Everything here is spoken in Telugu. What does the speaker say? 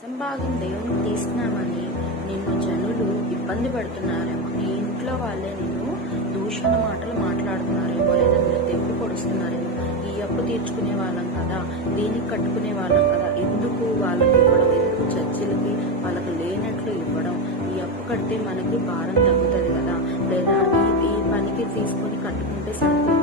భాగం దేవునికి తీస్తున్నామని నిన్ను జనులు ఇబ్బంది పెడుతున్నారేమో, నీ ఇంట్లో వాళ్ళే నిన్ను దూషణ మాటలు మాట్లాడుతున్నారేమో, లేదా మీరు తెప్పు పొడుస్తున్నారేమో. ఈ అప్పు తీర్చుకునే వాళ్ళం కదా, దీనికి కట్టుకునే వాళ్ళం కదా, ఎందుకు వాళ్ళకి ఇవ్వడం, ఎందుకు చర్చిలకి వాళ్ళకి లేనట్లు ఇవ్వడం, ఈ అప్పు కడితే మనకి భారం తగ్గుతుంది కదా, లేదా ఈ పనికి తీసుకొని కట్టుకుంటే సరిపోతుంది